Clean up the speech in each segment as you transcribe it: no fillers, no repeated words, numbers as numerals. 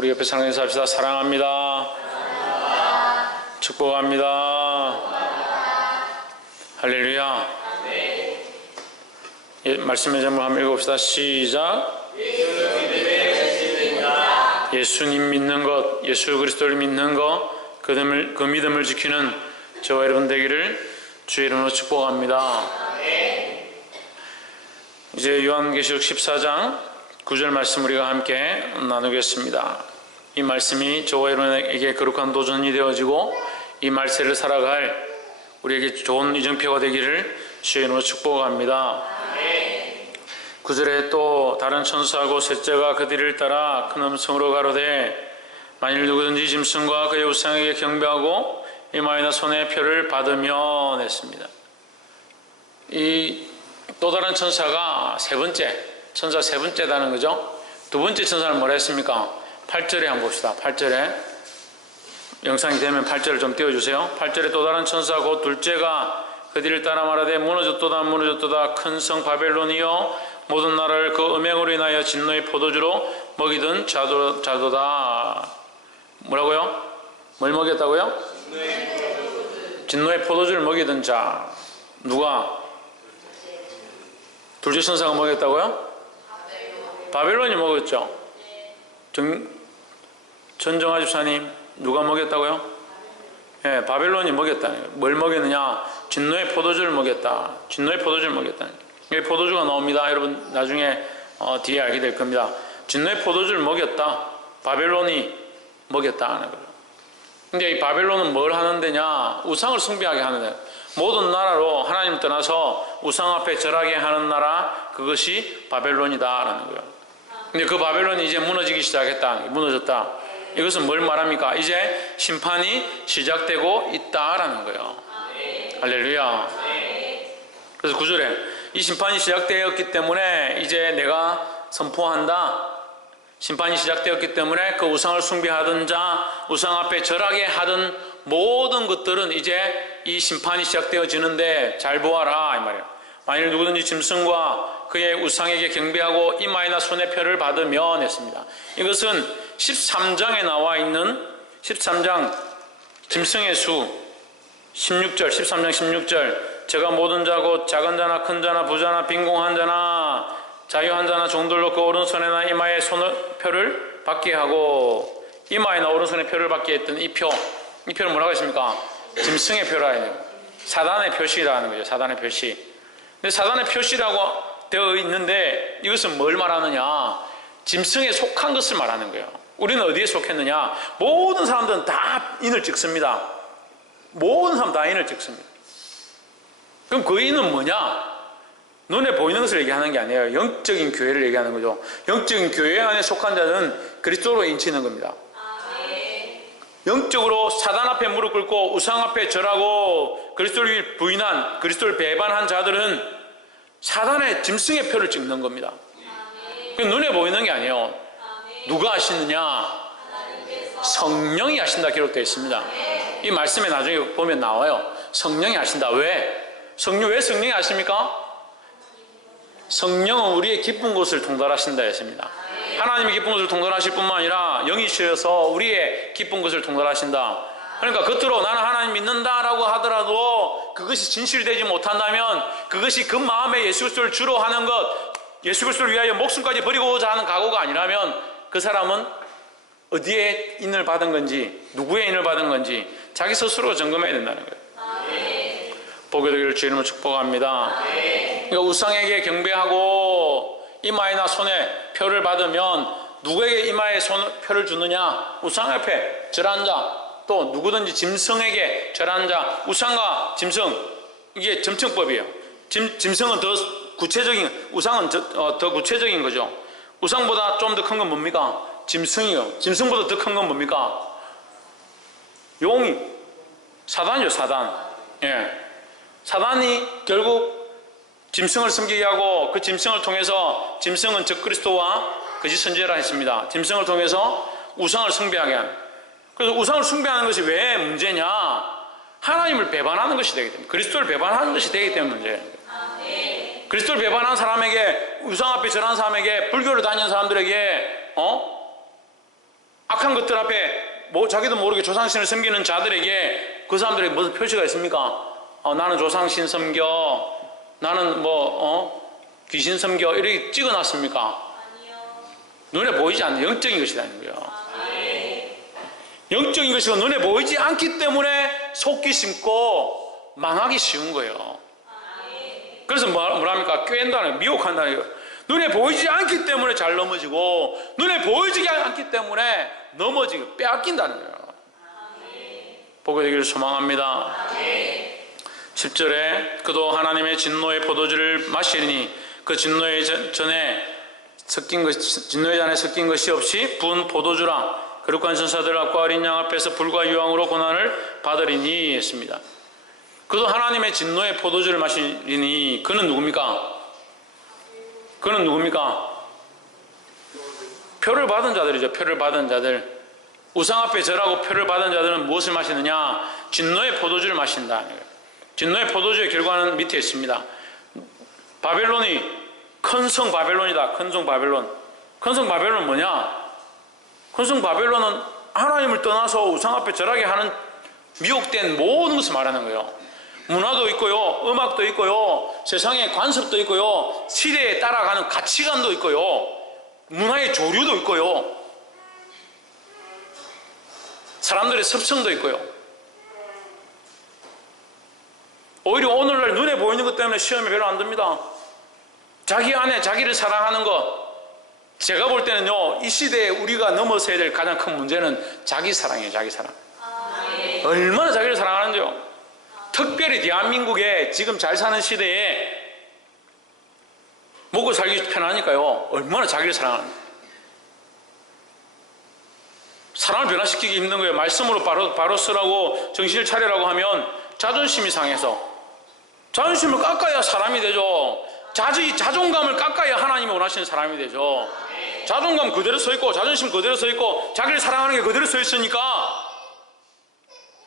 우리 옆에 사랑해서 합시다. 사랑합니다. 축복합니다. 할렐루야. 예, 말씀의 제목 한번 읽어봅시다. 시작. 예수님 믿는 것, 예수 그리스도를 믿는 것, 그 믿음을 지키는 저와 여러분 되기를 주의 이름으로 축복합니다. 이제 요한계시록 14장 9절 말씀 우리가 함께 나누겠습니다. 이 말씀이 저와 여러분에게 거룩한 도전이 되어지고 이 말세를 살아갈 우리에게 좋은 이정표가 되기를 주의 이름으로 축복합니다. 9절에 또 다른 천사하고 셋째가 그 뒤를 따라 큰 음성으로 가로되 만일 누구든지 짐승과 그의 우상에게 경배하고 이마에나 손에 표를 받으면 했습니다. 이 또 다른 천사가 천사 세 번째다는 거죠. 두 번째 천사는 뭐라 했습니까? 8절에 한번 봅시다. 8절에 영상이 되면 8절을 좀 띄워주세요. 8절에 또 다른 천사 곧 둘째가 그 뒤를 따라 말하되 무너졌도다 큰 성 바벨론이여 모든 나라를 그 음행으로 인하여 진노의 포도주로 먹이던 자도다. 뭐라고요? 뭘 먹였다고요? 진노의 포도주를 먹이던 자. 누가? 둘째 천사가 먹였다고요? 바벨론이 먹었죠. 전정아 집사님, 누가 먹였다고요? 예, 바벨론이 먹였다. 뭘 먹였느냐? 진노의 포도주를 먹였다. 진노의 포도주를 먹였다. 여기 포도주가 나옵니다. 여러분 나중에 뒤에 알게 될 겁니다. 진노의 포도주를 먹였다. 바벨론이 먹였다 하는 거예요. 근데 이 바벨론은 뭘 하는 데냐? 우상을 숭배하게 하는 데요. 모든 나라로 하나님 떠나서 우상 앞에 절하게 하는 나라, 그것이 바벨론이다라는 거예요. 근데 그 바벨론이 이제 무너지기 시작했다. 무너졌다. 이것은 뭘 말합니까? 이제 심판이 시작되고 있다라는 거예요. 할렐루야. 그래서 9절에 이 심판이 시작되었기 때문에 이제 내가 선포한다. 심판이 시작되었기 때문에 그 우상을 숭배하던 자, 우상 앞에 절하게 하던 모든 것들은 이제 이 심판이 시작되어지는데 잘 보아라 이 말이에요. 만일 누구든지 짐승과 그의 우상에게 경배하고 이마에나 손에 표를 받으면 했습니다. 이것은 13장에 나와 있는 13장 짐승의 수 16절 13장 16절 제가 모든 자 곧 작은 자나 큰 자나 부자나 빈궁한 자나 자유한 자나 종들로 그 오른손에나 이마에 표를 받게 하고 이마에나 오른손에 표를 받게 했던 이 표를 뭐라고 했습니까? 짐승의 표라 해요. 사단의 표시라는 거죠. 사단의 표시. 근데 사단의 표시라고 되어 있는데 이것은 뭘 말하느냐? 짐승에 속한 것을 말하는 거예요. 우리는 어디에 속했느냐? 모든 사람들은 다 인을 찍습니다. 모든 사람 다 인을 찍습니다. 그럼 그 인은 뭐냐? 눈에 보이는 것을 얘기하는 게 아니에요. 영적인 교회를 얘기하는 거죠. 영적인 교회 안에 속한 자는 그리스도로 인치는 겁니다. 영적으로 사단 앞에 무릎 꿇고 우상 앞에 절하고 그리스도를 부인한, 그리스도를 배반한 자들은 사단의 짐승의 표를 찍는 겁니다. 눈에 보이는 게 아니에요. 누가 하시느냐? 성령이 하신다 기록되어 있습니다. 이 말씀에 나중에 보면 나와요. 성령이 하신다. 왜 성령이 하십니까? 성령은 우리의 기쁜 곳을 통달하신다 했습니다. 하나님이 기쁜 것을 통달하실 뿐만 아니라 영이시여서 우리의 기쁜 것을 통달하신다. 그러니까 겉으로 나는 하나님 믿는다라고 하더라도 그것이 진실되지 못한다면, 그것이 그 마음에 예수 그리스도를 주로 하는 것, 예수 그리스도를 위하여 목숨까지 버리고자 하는 각오가 아니라면 그 사람은 어디에 인을 받은 건지, 누구의 인을 받은 건지 자기 스스로 점검해야 된다는 거예요. 보게 되기를 주의 이름으로 축복합니다. 그러니까 우상에게 경배하고 이마에나 손에 표를 받으면 누구에게 이마에 표를 주느냐? 우상 앞에 절한 자, 또 누구든지 짐승에게 절한 자. 우상과 짐승, 이게 점층법이에요. 짐승은 더 구체적인, 우상은 더 구체적인 거죠. 우상보다 좀 더 큰 건 뭡니까? 짐승이요. 짐승보다 더 큰 건 뭡니까? 용이, 사단이죠. 사단. 예. 사단이 결국 짐승을 섬기게 하고, 그 짐승을 통해서, 짐승은 적그리스도와 거짓 선지자라 했습니다. 짐승을 통해서 우상을 숭배하게 하는. 그래서 우상을 숭배하는 것이 왜 문제냐? 하나님을 배반하는 것이 되기 때문에, 그리스도를 배반하는 것이 되기 때문에 문제예요. 그리스도를 배반한 사람에게, 우상 앞에 절한 사람에게, 불교를 다니는 사람들에게 악한 것들 앞에 뭐 자기도 모르게 조상신을 섬기는 자들에게 그 사람들에게 무슨 표시가 있습니까? 나는 조상신 섬겨, 나는 귀신 섬겨, 이렇게 찍어놨습니까? 눈에 보이지 않는 영적인 것이라는 거예요. 영적인 것이 눈에 보이지 않기 때문에 속기 심고 망하기 쉬운 거예요. 그래서 뭐랍니까? 꾀한다는 거예요. 미혹한다는 거예요. 눈에 보이지 않기 때문에 잘 넘어지고, 눈에 보이지 않기 때문에 넘어지고 빼앗긴다는 거예요. 보게 되기를 소망합니다. 10절에 그도 하나님의 진노의 포도주를 마시니 그 진노의 잔에 섞인 것이 없이 부은 포도주라 거룩한 천사들 앞과 어린 양 앞에서 불과 유황으로 고난을 받으리니 했습니다. 그도 하나님의 진노의 포도주를 마시니 그는 누굽니까? 그는 누굽니까? 표를 받은 자들이죠. 표를 받은 자들. 우상 앞에 절하고 표를 받은 자들은 무엇을 마시느냐? 진노의 포도주를 마신다. 진노의 포도주의 결과는 밑에 있습니다. 바벨론이 큰 성 바벨론이다. 큰 성 바벨론. 큰 성 바벨론은 뭐냐? 큰 성 바벨론은 하나님을 떠나서 우상 앞에 절하게 하는 미혹된 모든 것을 말하는 거예요. 문화도 있고요, 음악도 있고요, 세상의 관습도 있고요, 시대에 따라가는 가치관도 있고요, 문화의 조류도 있고요, 사람들의 습성도 있고요. 오히려 오늘날 눈에 보이는 것 때문에 시험이 별로 안 듭니다. 자기 안에 자기를 사랑하는 것, 제가 볼 때는요, 이 시대에 우리가 넘어서야 될 가장 큰 문제는 자기 사랑이에요. 자기 사랑. 얼마나 자기를 사랑하는지요. 특별히 대한민국에 지금 잘 사는 시대에 먹고 살기 편하니까요, 얼마나 자기를 사랑하는지. 사람을 변화시키기 힘든 거예요. 말씀으로 바로 쓰라고 정신을 차리라고 하면 자존심이 상해서, 자존심을 깎아야 사람이 되죠. 자존감을 깎아야 하나님이 원하시는 사람이 되죠. 자존감 그대로 서 있고 자존심 그대로 서 있고 자기를 사랑하는 게 그대로 서 있으니까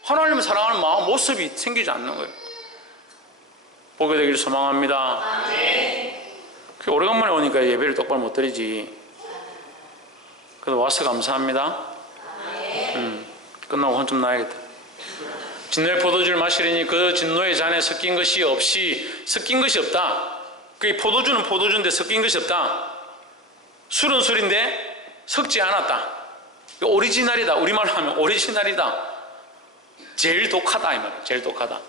하나님을 사랑하는 마음 모습이 생기지 않는 거예요. 보게 되기를 소망합니다. 오래간만에 오니까 예배를 똑바로 못 드리지. 그래도 와서 감사합니다. 끝나고 혼 좀 나야겠다. 진노의 포도주를 마시리니 그 진노의 잔에 섞인 것이 없다. 그 포도주는 포도주인데 섞인 것이 없다. 술은 술인데 섞지 않았다. 오리지널이다. 우리말로 하면 오리지널이다. 제일 독하다 이 말이에요. 제일 독하다.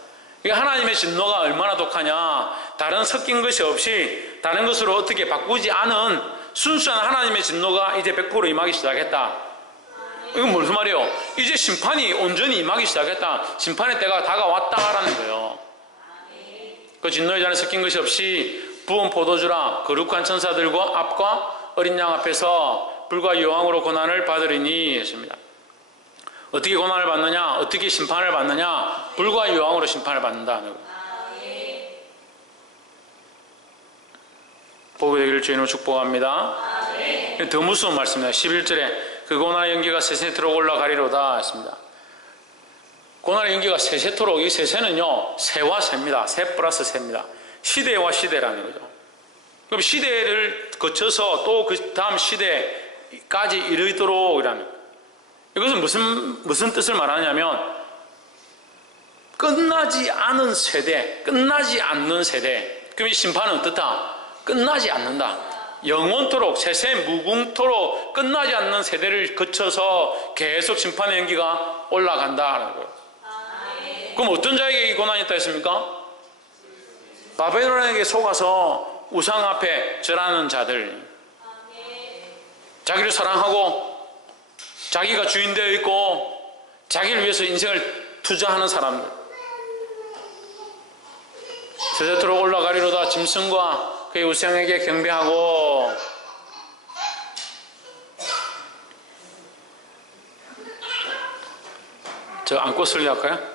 하나님의 진노가 얼마나 독하냐. 다른 섞인 것이 없이 다른 것으로 어떻게 바꾸지 않은 순수한 하나님의 진노가 이제 100% 임하기 시작했다. 이건 무슨 말이에요? 이제 심판이 온전히 임하기 시작했다. 심판의 때가 다가왔다라는 거예요. 그 진노의 잔에 섞인 것이 없이 부은 포도주라 거룩한 천사들과 앞과 어린 양 앞에서 불과 유황으로 고난을 받으리니 했습니다. 어떻게 고난을 받느냐? 어떻게 심판을 받느냐? 불과 유황으로 심판을 받는다. 보게 되기를 주님으로 축복합니다. 더 무서운 말씀입니다. 11절에 그 고난의 연기가 세세토록 올라가리로다 했습니다. 고난의 연기가 세세토록, 이 세세는요, 세와 세입니다. 세 플러스 세입니다. 시대와 시대라는 거죠. 그럼 시대를 거쳐서 또 그 다음 시대까지 이르도록 이라는, 이것은 무슨 뜻을 말하냐면 끝나지 않은 세대, 끝나지 않는 세대. 그럼 이 심판은 어떻다? 끝나지 않는다. 영원토록 세세 무궁토록 끝나지 않는 세대를 거쳐서 계속 심판의 연기가 올라간다는 거예요. 그럼 어떤 자에게 이 고난이 있다 했습니까? 바벨론에게 속아서 우상 앞에 절하는 자들, 자기를 사랑하고 자기가 주인 되어 있고 자기를 위해서 인생을 투자하는 사람들, 세세토록 올라가리로다. 짐승과 그의 우상에게 경배하고 저 안고 설교할까요?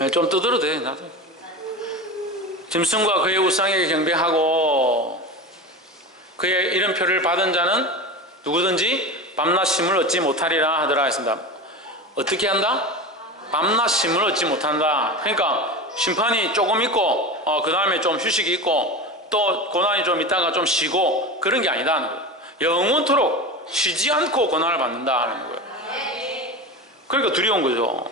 네, 좀 떠들어도 돼. 나도 짐승과 그의 우상에게 경배하고 그의 이름표를 받은 자는 누구든지 밤낮 쉼을 얻지 못하리라 하더라 했습니다. 어떻게 한다? 밤낮 쉼을 얻지 못한다. 그러니까 심판이 조금 있고 그 다음에 좀 휴식이 있고 또 고난이 좀 있다가 좀 쉬고 그런 게 아니다. 영원토록 쉬지 않고 고난을 받는다는 거예요. 그러니까 두려운 거죠.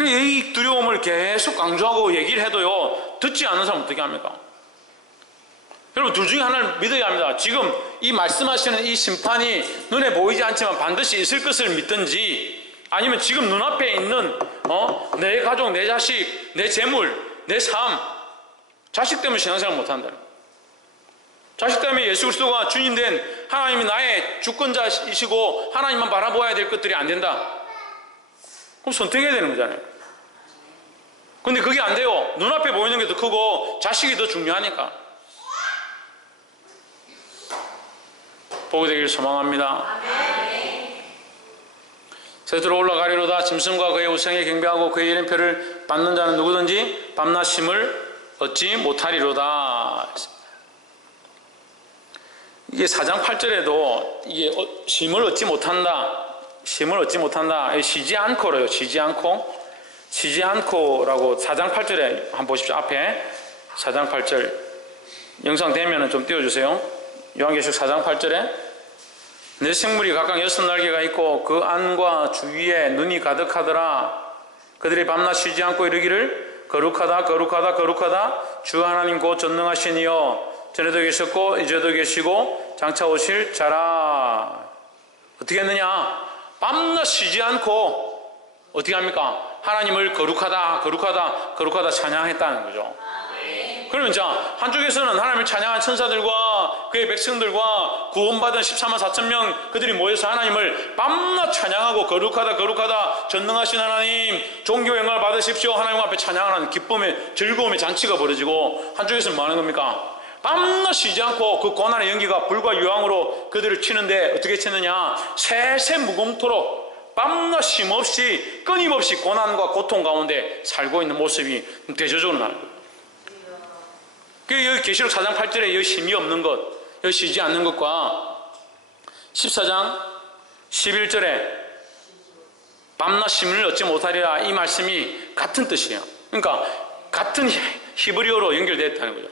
이 두려움을 계속 강조하고 얘기를 해도요, 듣지 않는 사람은 어떻게 합니까? 여러분, 둘 중에 하나를 믿어야 합니다. 지금 이 말씀하시는 이 심판이 눈에 보이지 않지만 반드시 있을 것을 믿든지, 아니면 지금 눈앞에 있는 내 가족, 내 자식, 내 재물, 내 삶, 자식 때문에 신앙생활을 못한다. 자식 때문에 예수 그리스도가 주님 된 하나님이 나의 주권자이시고 하나님만 바라보아야 될 것들이 안 된다. 그럼 선택해야 되는 거잖아요. 근데 그게 안 돼요. 눈앞에 보이는 게 더 크고 자식이 더 중요하니까. 복이 되기를 소망합니다. 세트로 올라가리로다. 짐승과 그의 우상에 경배하고 그의 이름표를 받는 자는 누구든지 밤낮 쉼을 얻지 못하리로다. 이게 4장 8절에도 이게 쉼을 얻지 못한다. 쉼을 얻지 못한다. 쉬지 않고래요. 쉬지 않고. 쉬지 않고라고 4장 8절에 한번 보십시오. 앞에 4장 8절 영상 되면은 좀 띄워주세요. 요한계시록 4장 8절에 내 생물이 각각 6날개가 있고 그 안과 주위에 눈이 가득하더라. 그들이 밤낮 쉬지 않고 이르기를 거룩하다 거룩하다 거룩하다 주 하나님 곧 전능하신 이여 전에도 계셨고 이제도 계시고 장차 오실 자라. 어떻게 했느냐? 밤낮 쉬지 않고 어떻게 합니까? 하나님을 거룩하다 거룩하다 거룩하다 찬양했다는 거죠. 그러면 자, 한쪽에서는 하나님을 찬양한 천사들과 그의 백성들과 구원받은 14만 4천 명 그들이 모여서 하나님을 밤낮 찬양하고 거룩하다 거룩하다 전능하신 하나님 종교 영광을 받으십시오 하나님 앞에 찬양하는 기쁨의 즐거움의 잔치가 벌어지고, 한쪽에서는 뭐 하는 겁니까? 밤낮 쉬지 않고 그 고난의 연기가 불과 유황으로 그들을 치는데 어떻게 치느냐? 새새 무금토록 밤낮 쉼없이 끊임없이 고난과 고통 가운데 살고 있는 모습이 대조적으로 나는 거예요. 여기 계시록 4장 8절에 여기 쉼이 없는 것, 여기 쉬지 않는 것과 14장 11절에 밤낮 쉼을 얻지 못하리라, 이 말씀이 같은 뜻이에요. 그러니까 같은 히브리어로 연결되어 있다는 거죠.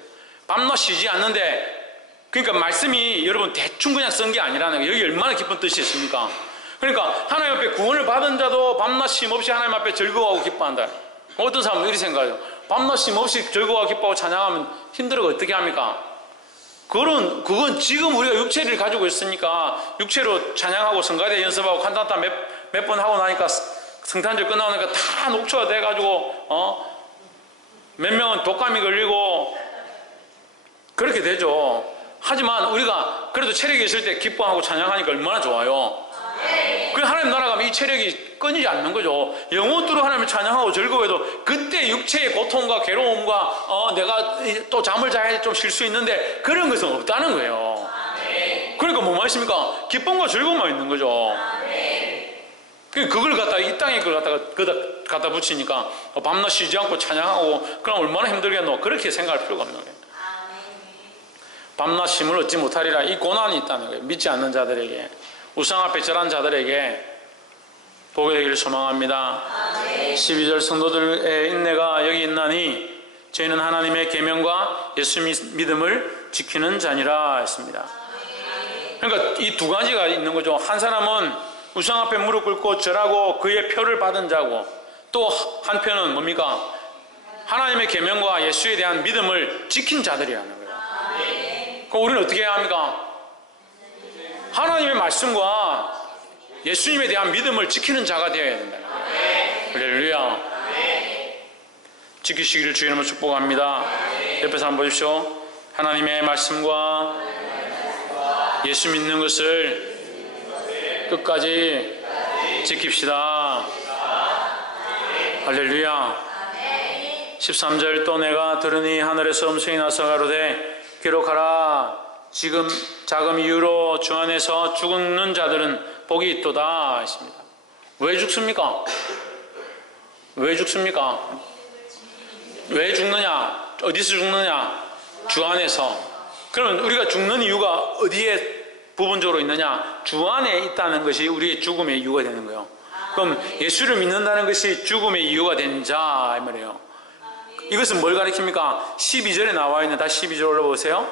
밤낮 쉬지 않는데, 그러니까 말씀이 여러분 대충 그냥 쓴 게 아니라는 거예요. 여기 얼마나 깊은 뜻이 있습니까? 그러니까 하나님 앞에 구원을 받은 자도 밤낮 쉼 없이 하나님 앞에 즐거워하고 기뻐한다. 어떤 사람은 이렇게 생각해요. 밤낮 쉼 없이 즐거워하고 기뻐하고 찬양하면 힘들어 어떻게 합니까? 그건 지금 우리가 육체를 가지고 있으니까 육체로 찬양하고 성가대 연습하고 칸타타 몇 번 하고 나니까 성탄절 끝나고 나니까 다 녹초가 돼가지고 몇 명은 독감이 걸리고 그렇게 되죠. 하지만 우리가 그래도 체력이 있을 때 기뻐하고 찬양하니까 얼마나 좋아요. 그 하나님 나라 가면 이 체력이 끊이지 않는 거죠. 영혼으로 하나님을 찬양하고 즐거워해도 그때 육체의 고통과 괴로움과 내가 또 잠을 자야 좀 쉴 수 있는데 그런 것은 없다는 거예요. 그러니까 뭐만 있습니까? 기쁨과 즐거움만 있는 거죠. 그걸 갖다가 이 땅에 그걸 갖다 붙이니까 밤낮 쉬지 않고 찬양하고 그럼 얼마나 힘들겠노? 그렇게 생각할 필요가 없는 거예요. 밤낮 쉼을 얻지 못하리라, 이 고난이 있다는 거예요. 믿지 않는 자들에게, 우상 앞에 절한 자들에게 복이 되기를 소망합니다. 12절 성도들의 인내가 여기 있나니 저희는 하나님의 계명과 예수 믿음을 지키는 자니라 했습니다. 그러니까 이 두 가지가 있는 거죠. 한 사람은 우상 앞에 무릎 꿇고 절하고 그의 표를 받은 자고, 또 한편은 뭡니까? 하나님의 계명과 예수에 대한 믿음을 지킨 자들이라는 거예요. 그럼 우리는 어떻게 해야 합니까? 하나님의 말씀과 예수님에 대한 믿음을 지키는 자가 되어야 된다. 할렐루야. 지키시기를 주의 이름으로 축복합니다. 옆에서 한번 보십시오. 하나님의 말씀과 예수 믿는 것을 끝까지 지킵시다. 할렐루야. 13절 또 내가 들으니 하늘에서 음성이 나서 가로되 기록하라. 지금 자금 이후로 주 안에서 죽는 자들은 복이 있도다 했습니다. 왜 죽습니까? 왜 죽습니까? 왜 죽느냐? 어디서 죽느냐? 주 안에서. 그러면 우리가 죽는 이유가 어디에 부분적으로 있느냐? 주 안에 있다는 것이 우리의 죽음의 이유가 되는 거예요. 그럼 예수를 믿는다는 것이 죽음의 이유가 된 자, 이 말이에요. 이것은 뭘 가리킵니까? 12절에 나와 있는, 다시 12절 올라보세요.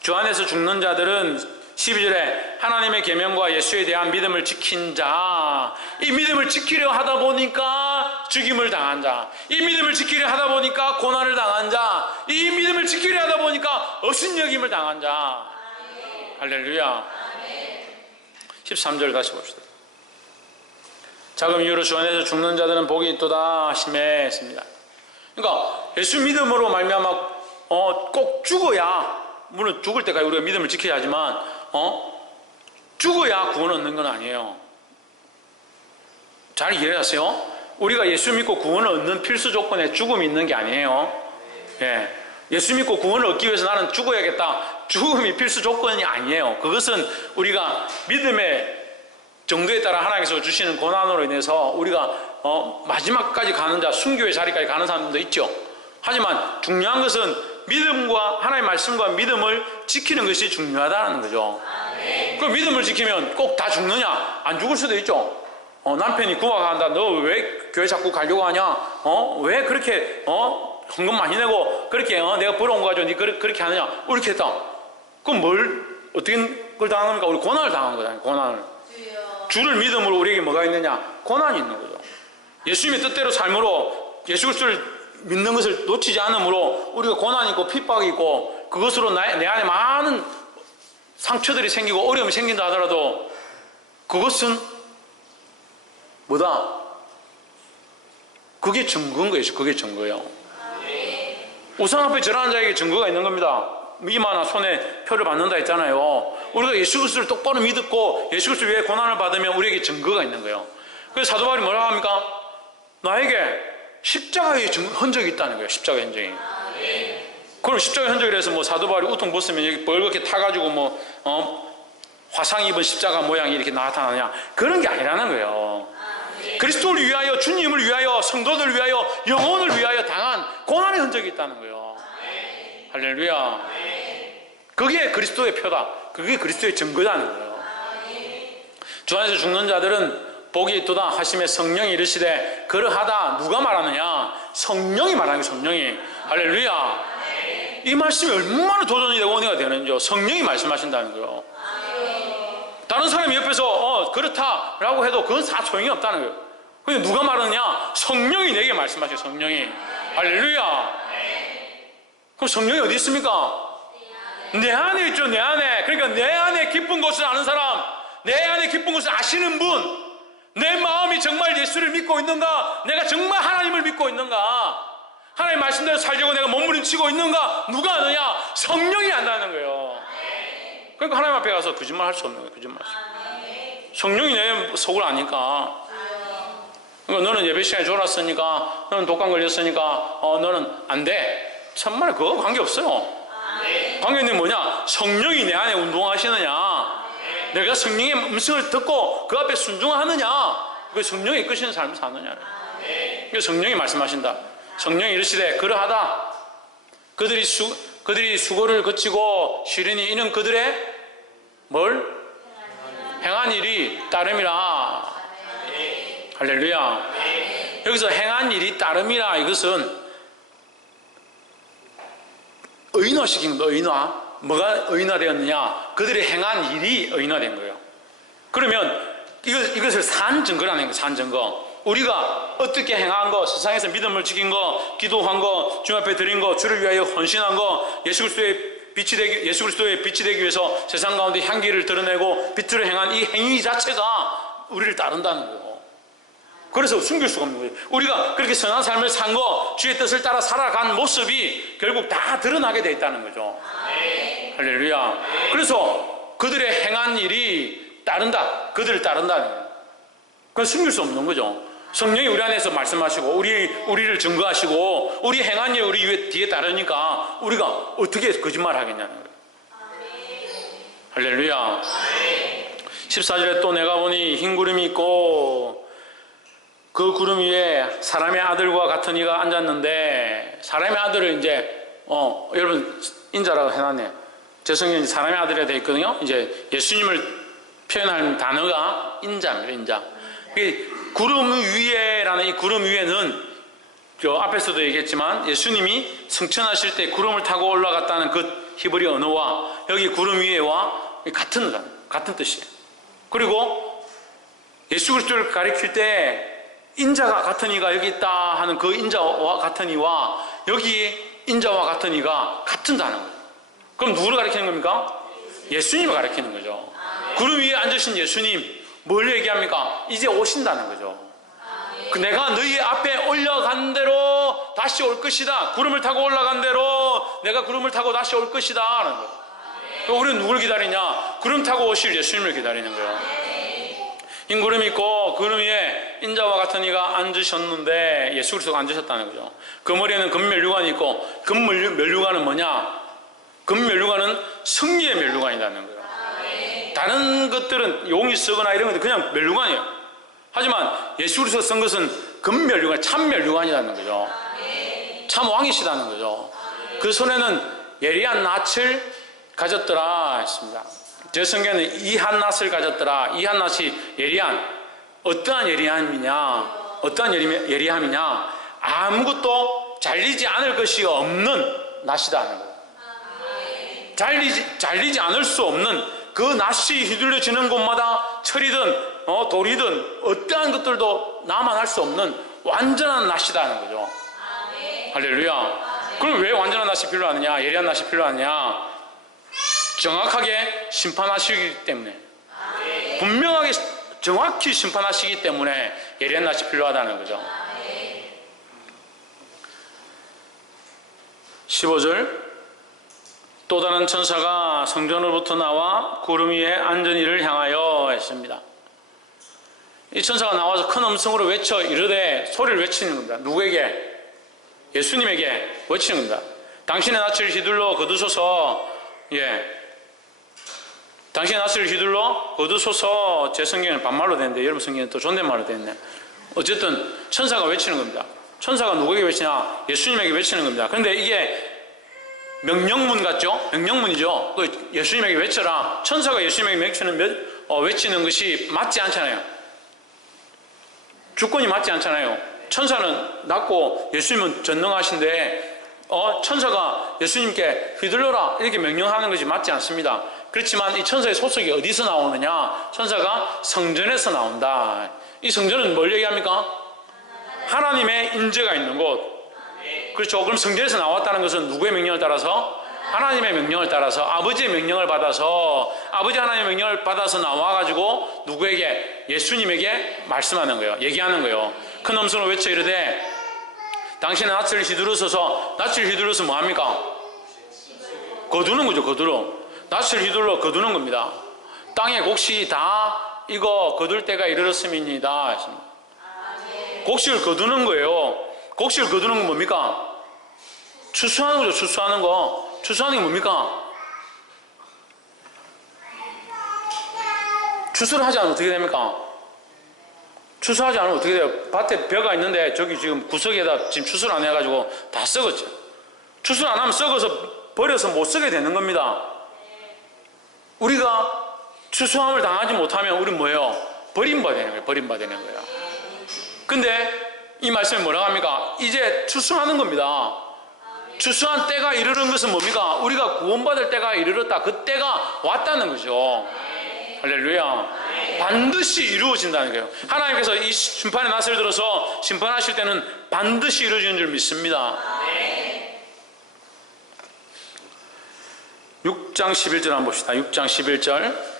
주 안에서 죽는 자들은 12절에 하나님의 계명과 예수에 대한 믿음을 지킨 자, 이 믿음을 지키려 하다 보니까 죽임을 당한 자, 이 믿음을 지키려 하다 보니까 고난을 당한 자, 이 믿음을 지키려 하다 보니까 업신여김을 당한 자. 할렐루야. 13절 다시 봅시다. 자금 이후로 주 안에서 죽는 자들은 복이 있도다 하시매했습니다. 그러니까 예수 믿음으로 말미암아 꼭 죽어야, 물론 죽을 때까지 우리가 믿음을 지켜야 하지만 죽어야 구원 얻는 건 아니에요. 잘 이해하세요? 우리가 예수 믿고 구원을 얻는 필수 조건에 죽음이 있는 게 아니에요. 예. 예수 믿고 구원을 얻기 위해서 나는 죽어야겠다, 죽음이 필수 조건이 아니에요. 그것은 우리가 믿음의 정도에 따라 하나님께서 주시는 고난으로 인해서 우리가 마지막까지 가는 자, 순교의 자리까지 가는 사람도 있죠. 하지만 중요한 것은 믿음과 하나님의 말씀과 믿음을 지키는 것이 중요하다는 거죠. 그 믿음을 지키면 꼭 다 죽느냐? 안 죽을 수도 있죠. 남편이 구박한다. 너 왜 교회 자꾸 가려고 하냐? 왜 그렇게 헌금 많이 내고 그렇게 내가 벌어온 거 가지고 니 그렇게 하느냐? 이렇게 했다. 그럼 어떻게 그걸 당합니까? 우리 고난을 당한 거잖아요. 고난을. 주를 믿음으로 우리에게 뭐가 있느냐? 고난이 있는 거죠. 예수님의 뜻대로 삶으로 예수 그리스도를 믿는 것을 놓치지 않으므로 우리가 고난이 있고 핍박이 있고 그것으로 내 안에 많은 상처들이 생기고 어려움이 생긴다 하더라도 그것은 뭐다? 그게 증거인 거예요. 그게 증거예요. 우상 앞에 절하는 자에게 증거가 있는 겁니다. 이마나 손에 표를 받는다 했잖아요. 우리가 예수 그리스도를 똑바로 믿고 예수 그리스도 위해 고난을 받으면 우리에게 증거가 있는 거예요. 그래서 사도 바울이 뭐라고 합니까? 나에게 십자가의 흔적이 있다는 거예요. 십자가의 흔적이. 그럼 십자가의 흔적이라서 뭐 사도 바울이 우통 벗으면 여기 벌겋게 타가지고 화상 입은 십자가 모양이 이렇게 나타나냐? 그런 게 아니라는 거예요. 그리스도를 위하여, 주님을 위하여, 성도들을 위하여, 영혼을 위하여 당한 고난의 흔적이 있다는 거예요. 할렐루야. 그게 그리스도의 표다. 그게 그리스도의 증거라는 거예요. 주 안에서 죽는 자들은 복이 있도다 하시며 성령이 이르시되 그러하다. 누가 말하느냐? 성령이 말하는 거예요. 성령이. 할렐루야. 이 말씀이 얼마나 도전이 되고 은혜가 되는지요. 성령이 말씀하신다는 거예요. 다른 사람이 옆에서 그렇다라고 해도 그건 다 소용이 없다는 거예요. 근데 누가 말하느냐? 성령이 내게 말씀하셔요. 성령이. 할렐루야. 그럼 성령이 어디 있습니까? 내 안에 있죠. 내 안에. 그러니까 내 안에 기쁜 것을 아는 사람, 내 안에 기쁜 것을 아시는 분, 내 마음이 정말 예수를 믿고 있는가, 내가 정말 하나님을 믿고 있는가, 하나님 말씀대로 살려고 내가 몸부림치고 있는가, 누가 아느냐? 성령이 안다는 거예요. 그러니까 하나님 앞에 가서 거짓말 할 수 없는 거예요. 거짓말. 성령이 내 속을 아니까. 그러니까 너는 예배 시간에 졸았으니까, 너는 독감 걸렸으니까 너는 안 돼. 참말로 그거 관계없어요. 관계는 뭐냐? 성령이 내 안에 운동하시느냐, 내가 성령의 음성을 듣고 그 앞에 순종하느냐, 그 성령이 이끄시는 삶을 사느냐. 그 성령이 말씀하신다. 성령이 이르시되 그러하다. 그들이 수고를 거치고 시련이 이는 그들의 뭘? 행한 일이 따름이라. 할렐루야. 여기서 행한 일이 따름이라, 이것은 의인화시킨 거. 의인화. 뭐가 의인화되었느냐? 그들이 행한 일이 의인화된 거예요. 그러면 이것을 산 증거라는 거예요. 산 증거. 우리가 어떻게 행한 거, 세상에서 믿음을 지킨 거, 기도한 거, 주님 앞에 드린 거, 주를 위하여 헌신한 거, 예수 그리스도의 빛이 되기 위해서 세상 가운데 향기를 드러내고 빛으로 행한 이 행위 자체가 우리를 따른다는 거예요. 그래서 숨길 수가 없는 거예요. 우리가 그렇게 선한 삶을 산 거, 주의 뜻을 따라 살아간 모습이 결국 다 드러나게 돼 있다는 거죠. 할렐루야. 그래서 그들의 행한 일이 따른다. 그들을 따른다는 거예요. 그건 숨길 수 없는 거죠. 성령이 우리 안에서 말씀하시고 우리를 증거하시고 우리 행한 일 우리 뒤에 따르니까 우리가 어떻게 거짓말 하겠냐는 거예요. 할렐루야. 14절에 또 내가 보니 흰 구름이 있고 그 구름 위에 사람의 아들과 같은 이가 앉았는데, 사람의 아들을 이제 여러분 인자라고 해놨네. 제 성경에 사람의 아들이라 되어 있거든요. 이제 예수님을 표현하는 단어가 인자입니다. 인자. 구름 위에라는 이 구름 위에는 앞에서도 얘기했지만 예수님이 승천하실 때 구름을 타고 올라갔다는 그 히브리 언어와 여기 구름 위에와 같은 뜻이에요. 그리고 예수 그리스도를 가리킬 때 인자가 같은 이가 여기 있다 하는 그 인자와 같은 이와 여기 인자와 같은 이가 같은 단어예요. 그럼 누구를 가리키는 겁니까? 예수님을 가리키는 거죠. 구름 위에 앉으신 예수님 뭘 얘기합니까? 이제 오신다는 거죠. 내가 너희 앞에 올라간 대로 다시 올 것이다. 구름을 타고 올라간 대로 내가 구름을 타고 다시 올 것이다 하는 거예요. 우리는 누굴 기다리냐? 구름 타고 오실 예수님을 기다리는 거예요. 흰 구름이 있고 구름 위에 인자와 같은 이가 앉으셨는데 예수 그리스도가 앉으셨다는 거죠. 그 머리에는 금면류관이 있고 금면류관은 뭐냐? 금면류관은 승리의 면류관이라는 거예요. 다른 것들은 용이 쓰거나 이런 것들 그냥 면류관이에요. 하지만 예수 그리스도가 쓴 것은 금면류관, 참면류관이라는 거죠. 참 왕이시다는 거죠. 그 손에는 예리한 낯을 가졌더라 했습니다. 제 성경에는 이한 낯을 가졌더라. 이한 낯이 예리한, 어떠한 예리함이냐? 어떠한 예리함이냐? 아무것도 잘리지 않을 것이 없는 낯이다 하는 거예요. 잘리지 않을 수 없는 그 낯이 휘둘려지는 곳마다 철이든 돌이든 어떠한 것들도 나만 할 수 없는 완전한 낯이다 하는 거죠. 할렐루야. 그럼 왜 완전한 낯이 필요하느냐? 예리한 낯이 필요하느냐? 정확하게 심판하시기 때문에, 분명하게 정확히 심판하시기 때문에 예리한 낯이 필요하다는 거죠. 15절, 또 다른 천사가 성전으로부터 나와 구름 위에 앉은 이를 향하여 했습니다. 이 천사가 나와서 큰 음성으로 외쳐 이르되, 소리를 외치는 겁니다. 누구에게? 예수님에게 외치는 겁니다. 당신의 낯을 휘둘러 거두소서. 당신의 낯을 휘둘러 거두소서. 제 성경에는 반말로 되는데 여러분 성경에는 또 존댓말로 되어 있네. 어쨌든 천사가 외치는 겁니다. 천사가 누구에게 외치냐? 예수님에게 외치는 겁니다. 그런데 이게 명령문 같죠? 명령문이죠. 예수님에게 외쳐라. 천사가 예수님에게 외치는 것이 맞지 않잖아요. 주권이 맞지 않잖아요. 천사는 낮고 예수님은 전능하신데 천사가 예수님께 휘둘러라 이렇게 명령하는 것이 맞지 않습니다. 그렇지만 이 천사의 소속이 어디서 나오느냐? 천사가 성전에서 나온다. 이 성전은 뭘 얘기합니까? 하나님의 임재가 있는 곳. 그렇죠. 그럼 성전에서 나왔다는 것은 누구의 명령을 따라서? 하나님의 명령을 따라서, 아버지의 명령을 받아서, 아버지 하나님의 명령을 받아서 나와가지고 누구에게? 예수님에게 말씀하는 거예요. 얘기하는 거예요. 큰 음성으로 외쳐 이르되, 당신의 낯을 휘두르소서. 낯을 휘두르서 뭐합니까? 거두는 거죠. 거두러. 낯을 휘둘러 거두는 겁니다. 땅의 곡식 다 이거 거둘 때가 이르렀음이니이다. 곡식을 거두는 거예요. 곡식을 거두는 건 뭡니까? 추수하는 거죠. 추수하는 거. 추수하는 게 뭡니까? 추수를 하지 않으면 어떻게 됩니까? 추수하지 않으면 어떻게 돼요? 밭에 벼가 있는데 저기 지금 구석에다 지금 추수를 안 해가지고 다 썩었죠. 추수를 안 하면 썩어서 버려서 못 쓰게 되는 겁니다. 우리가 추수함을 당하지 못하면 우리는 뭐예요? 버림받는 거예요. 버림받는 거예요. 근데 이 말씀이 뭐라고 합니까? 이제 추수하는 겁니다. 추수한 때가 이르는 것은 뭡니까? 우리가 구원받을 때가 이르렀다. 그 때가 왔다는 거죠. 할렐루야. 반드시 이루어진다는 거예요. 하나님께서 이 심판의 낯을 들어서 심판하실 때는 반드시 이루어지는 줄 믿습니다. 6장 11절 한번 봅시다. 6장 11절.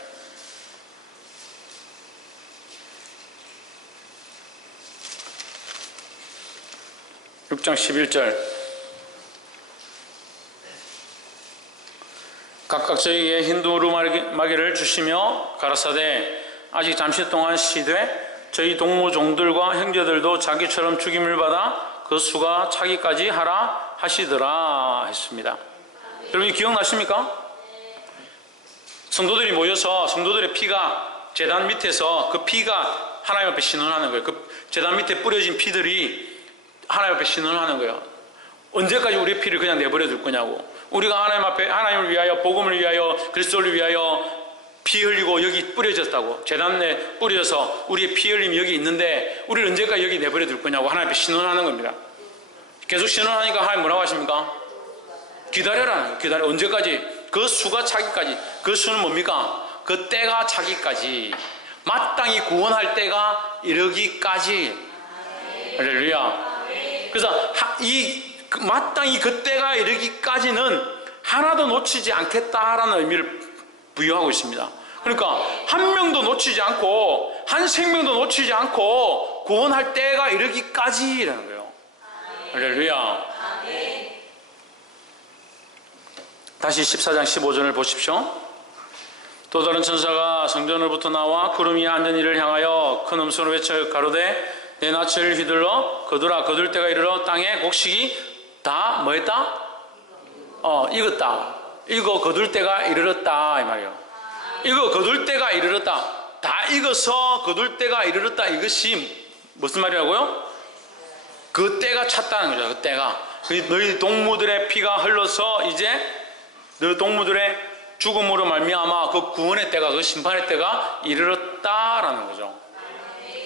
6장 11절. 각각 저희에게 흰 두루마기를 주시며 가라사대 아직 잠시 동안 쉬되 저희 동무종들과 형제들도 자기처럼 죽임을 받아 그 수가 차기까지 하라 하시더라 했습니다. 여러분 기억나십니까? 성도들이 모여서 성도들의 피가 제단 밑에서 그 피가 하나님 앞에 신원하는 거예요. 그 제단 밑에 뿌려진 피들이 하나님 앞에 신원하는 거예요. 언제까지 우리의 피를 그냥 내버려 둘 거냐고. 우리가 하나님 앞에 하나님을 위하여, 복음을 위하여, 그리스도를 위하여 피 흘리고 여기 뿌려졌다고. 제단에 뿌려서 우리의 피 흘림이 여기 있는데 우리를 언제까지 여기 내버려 둘 거냐고 하나님 앞에 신원하는 겁니다. 계속 신원하니까 하나님 뭐라고 하십니까? 기다려라. 기다려. 언제까지? 그 수가 차기까지. 그 수는 뭡니까? 그 때가 차기까지, 마땅히 구원할 때가 이르기까지. 할렐루야. 그래서 마땅히 그 때가 이르기까지는 하나도 놓치지 않겠다라는 의미를 부여하고 있습니다. 그러니까 한 명도 놓치지 않고 한 생명도 놓치지 않고 구원할 때가 이르기까지라는 거예요. 할렐루야. 다시 14장 15절을 보십시오. 또 다른 천사가 성전으로부터 나와 구름 위에 앉은 이를 향하여 큰 음성으로 외쳐 가로되 내 낯을 휘둘러 거두라. 거둘 때가 이르러 땅에 곡식이 다 뭐했다? 익었다. 이거 거둘 때가 이르렀다 이 말이에요. 이거 거둘 때가 이르렀다. 다 익어서 거둘 때가 이르렀다. 이것이 무슨 말이라고요? 그 때가 찼다는 거죠. 그 때가. 너희 동무들의 피가 흘러서 이제 너희 동무들의 죽음으로 말미암아 그 구원의 때가, 그 심판의 때가 이르렀다라는 거죠.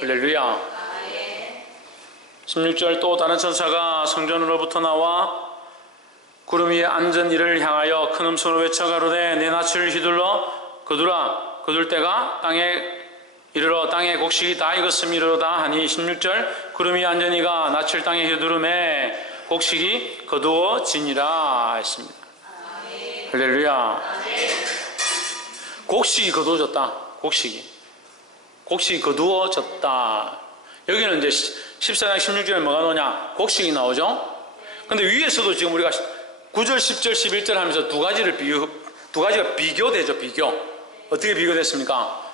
할렐루야. 16절 또 다른 천사가 성전으로부터 나와 구름 위에 앉은 이를 향하여 큰 음성으로 외쳐 가로되 내 낯을 휘둘러 거두라. 거둘 때가 땅에 이르러 땅에 곡식이 다 익었음이 이르로다 하니 16절 구름 위에 앉은 이가 낯을 땅에 휘두르매 곡식이 거두어지니라 했습니다. 할렐루야. 곡식이 거두어졌다. 곡식이 거두어졌다. 여기는 이제 14장 16절에 뭐가 나오냐? 곡식이 나오죠. 근데 위에서도 지금 우리가 9절, 10절, 11절 하면서 두 가지가 비교되죠. 비교. 어떻게 비교됐습니까?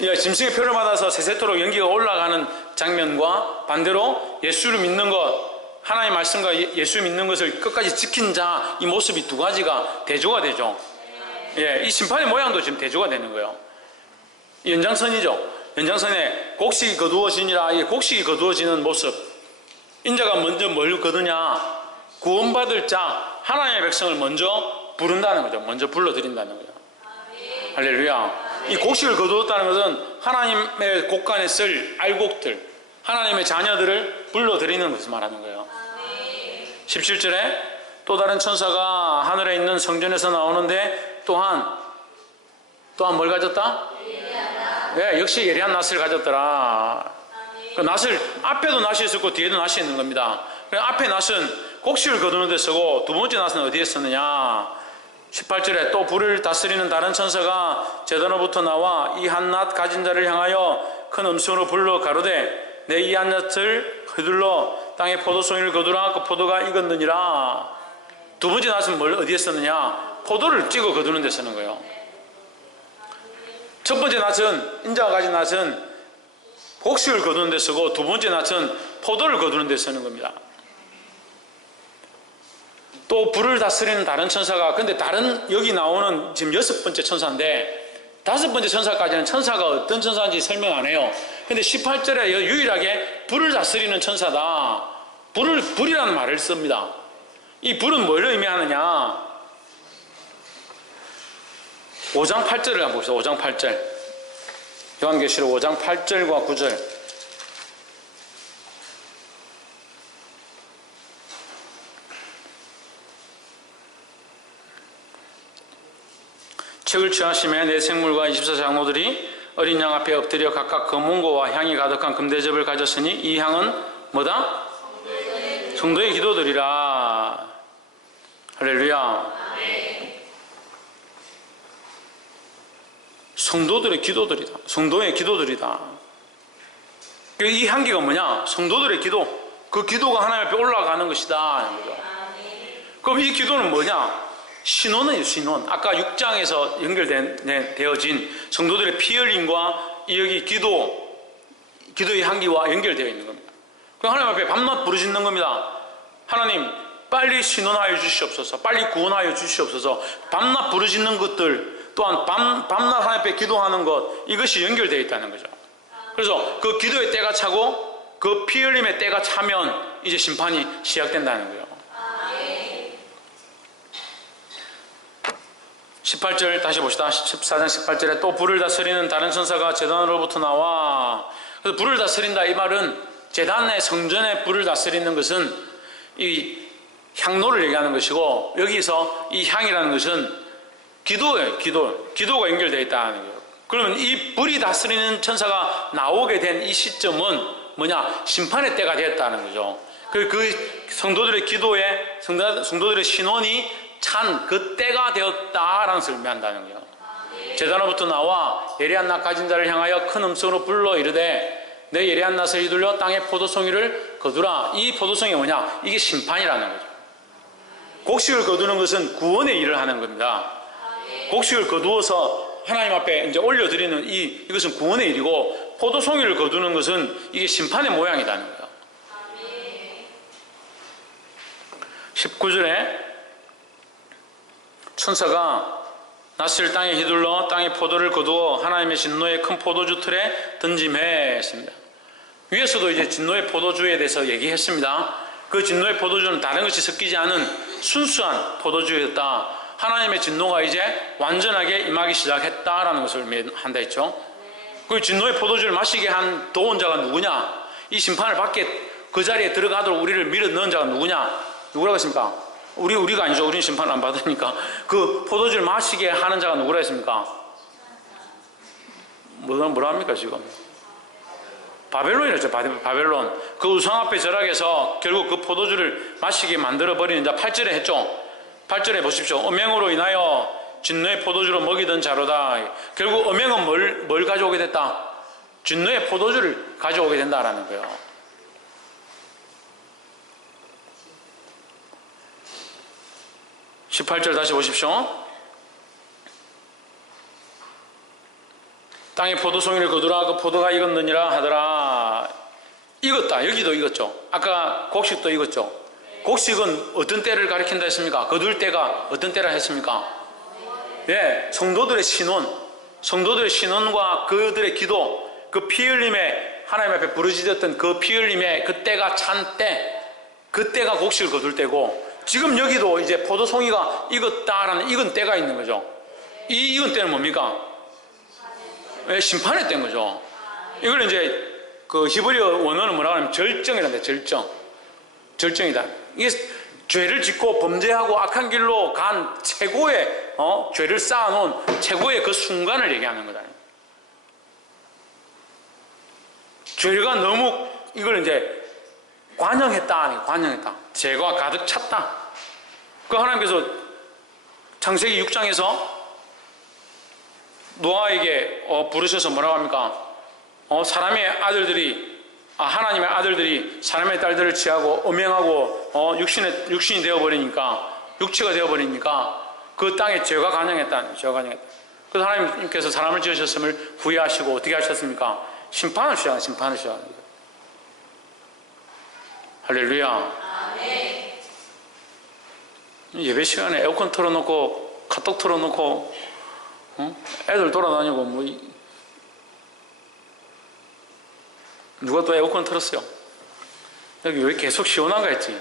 짐승의 표를 받아서 세세토록 연기가 올라가는 장면과 반대로 예수를 믿는 것, 하나님의 말씀과 예수 믿는 것을 끝까지 지킨 자, 이 모습이 두 가지가 대조가 되죠. 이 심판의 모양도 지금 대조가 되는 거예요. 이 연장선이죠. 연장선에 곡식이 거두어지니라. 이 곡식이 거두어지는 모습. 인자가 먼저 뭘 거두냐? 구원받을 자, 하나님의 백성을 먼저 부른다는 거죠. 먼저 불러드린다는 거죠. 할렐루야. 이 곡식을 거두었다는 것은 하나님의 곡간에 쓸 알곡들, 하나님의 자녀들을 불러드리는 것을 말하는 거예요. 17절에 또 다른 천사가 하늘에 있는 성전에서 나오는데 또한 뭘 가졌다? 네, 역시 예리한 낫을 가졌더라. 그 낫을 앞에도 낫이 있었고 뒤에도 낫이 있는 겁니다. 앞에 낫은 곡식을 거두는 데 쓰고 두 번째 낫은 어디에 썼느냐? 18절에 또 불을 다스리는 다른 천사가 제단으로부터 나와 이 한낱 가진 자를 향하여 큰 음성으로 불러 가로되 내 이 한낱을 휘둘러 땅에 포도송이를 거두라. 그 포도가 익었느니라. 두 번째 낫은 뭘 어디에 썼느냐? 포도를 찍어 거두는 데 쓰는 거예요. 첫 번째 낫은, 인자가 가진 낫은 곡식을 거두는 데 쓰고 두 번째 낫은 포도를 거두는 데 쓰는 겁니다. 또 불을 다스리는 다른 천사가, 근데 여기 나오는 지금 6번째 천사인데 5번째 천사까지는 천사가 어떤 천사인지 설명 안 해요. 근데 18절에 유일하게 불을 다스리는 천사다. 불이라는 말을 씁니다. 이 불은 뭘 의미하느냐? 5장 8절을 한번 봅시다. 5장 8절. 요한계시록 5장 8절과 9절. 책을 취하심에 네 생물과 24장로들이 어린 양 앞에 엎드려 각각 검은고와 향이 가득한 금대접을 가졌으니 이 향은 뭐다? 성도의 기도들이라. 할렐루야. 성도들의 기도들이다. 성도의 기도들이다. 이 향기가 뭐냐? 성도들의 기도. 그 기도가 하나님 앞에 올라가는 것이다. 그럼 이 기도는 뭐냐? 신원이에요. 신원. 아까 6장에서 연결되어진 성도들의 피 흘림과 여기 기도의 향기와 연결되어 있는 겁니다. 그럼 하나님 앞에 밤낮 부르짖는 겁니다. 하나님 빨리 신원하여 주시옵소서. 빨리 구원하여 주시옵소서. 밤낮 부르짖는 것들 또한 밤낮 하나님 앞에 기도하는 것, 이것이 연결되어 있다는 거죠. 그래서 그 기도의 때가 차고 그 피 흘림의 때가 차면 이제 심판이 시작된다는 거예요. 18절 다시 봅시다. 14장 18절에 또 불을 다스리는 다른 천사가 제단으로부터 나와. 그래서 불을 다스린다 이 말은 제단의 성전에 불을 다스리는 것은 이 향로를 얘기하는 것이고, 여기서 이 향이라는 것은 기도예요. 기도가 연결되어 있다는 거예요. 그러면 이 불이 다스리는 천사가 나오게 된 이 시점은 뭐냐? 심판의 때가 됐다는 거죠. 그 성도들의 기도에 성도들의 신원이 찬 그 때가 되었다라는 것을 의미한다는 거예요. 제단으로부터 나와 예리한 낫 가진 자를 향하여 큰 음성으로 불러 이르되 내 예리한 낫을 휘둘려 땅의 포도송이를 거두라. 이 포도송이 뭐냐? 이게 심판이라는 거죠. 곡식을 거두는 것은 구원의 일을 하는 겁니다. 곡식을 거두어서 하나님 앞에 이제 올려드리는 이것은 구원의 일이고, 포도송이를 거두는 것은 이게 심판의 모양이라는 거예요. 19절에 천사가 낫을 땅에 휘둘러 땅의 포도를 거두어 하나님의 진노의 큰 포도주 틀에 던짐해 했습니다. 위에서도 이제 진노의 포도주에 대해서 얘기했습니다. 그 진노의 포도주는 다른 것이 섞이지 않은 순수한 포도주였다. 하나님의 진노가 이제 완전하게 임하기 시작했다라는 것을 의미한다 했죠. 그 진노의 포도주를 마시게 한 도온 자가 누구냐? 이 심판을 받게 그 자리에 들어가도록 우리를 밀어 넣은 자가 누구냐? 누구라고 했습니까? 우리가 아니죠. 우리는 심판을 안 받으니까. 그 포도주를 마시게 하는 자가 누구라 했습니까? 뭐라 합니까 지금? 바벨론이랬죠. 바벨론. 그 우상 앞에 절하게서 결국 그 포도주를 마시게 만들어버리는 자. 8절에 했죠. 8절에 보십시오. 음행으로 인하여 진노의 포도주로 먹이던 자로다. 결국 음행은 뭘 가져오게 됐다? 진노의 포도주를 가져오게 된다라는 거예요. 18절 다시 보십시오. 땅에 포도송이를 거두라. 그 포도가 익었느니라 하더라. 익었다. 여기도 익었죠. 아까 곡식도 익었죠. 곡식은 어떤 때를 가리킨다 했습니까? 거둘 때가 어떤 때라 했습니까? 예, 성도들의 신원과 그들의 기도, 그 피 흘림에 하나님 앞에 부르짖었던 그 피 흘림에 그 때가 찬 때, 그 때가 곡식을 거둘 때고, 지금 여기도 이제 포도송이가 익었다라는 익은 때가 있는 거죠. 이 익은 때는 뭡니까? 예, 심판의 때인 거죠. 이걸 이제 그 히브리어 원어는 뭐라고 하냐면 절정이란다. 절정이다. 이게 죄를 짓고 범죄하고 악한 길로 간 최고의 죄를 쌓아놓은 최고의 그 순간을 얘기하는 거다. 죄가 너무 이걸 이제 관영했다. 죄가 가득 찼다. 그 하나님께서 창세기 6장에서 노아에게 부르셔서 뭐라고 합니까? 하나님의 아들들이 사람의 딸들을 취하고 음행하고 육신이 되어버리니까, 육체가 되어버리니까 그 땅에 죄가 관영했다. 그래서 하나님께서 사람을 지으셨음을 후회하시고 어떻게 하셨습니까? 심판을 시작한 거예요. 할렐루야. 아멘. 예배 시간에 에어컨 틀어놓고 카톡 틀어놓고 애들 돌아다니고 누가 또 에어컨 틀었어요? 여기 왜 계속 시원한가 했지?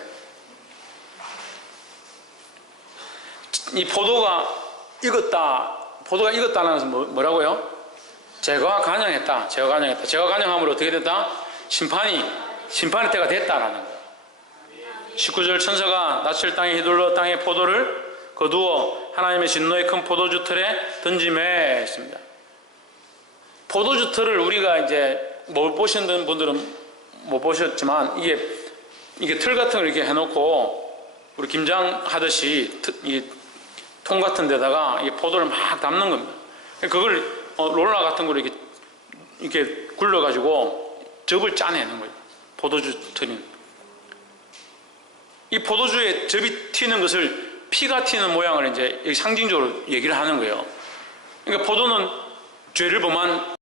이 포도가 익었다는 것은 뭐라고요? 제가 관영했다. 제가 관영함으로 어떻게 됐다? 심판의 때가 됐다라는 거예요. 19절 천사가 낯을 땅에 휘둘러 땅의 포도를 거두어 하나님의 진노의 큰 포도주 틀에 던짐해 했습니다. 포도주 틀을 우리가 이제 못 보신 분들은 못 보셨지만 이게 틀 같은 걸 이렇게 해놓고 우리 김장 하듯이 이 통 같은 데다가 이 포도를 막 담는 겁니다. 그걸 롤러 같은 걸 이렇게 굴려가지고 접을 짜내는 거예요. 포도주 틀이. 이 포도주에 접이 튀는 것을 피가 튀는 모양을 이제 상징적으로 얘기를 하는 거예요. 그러니까 포도는 죄를 범한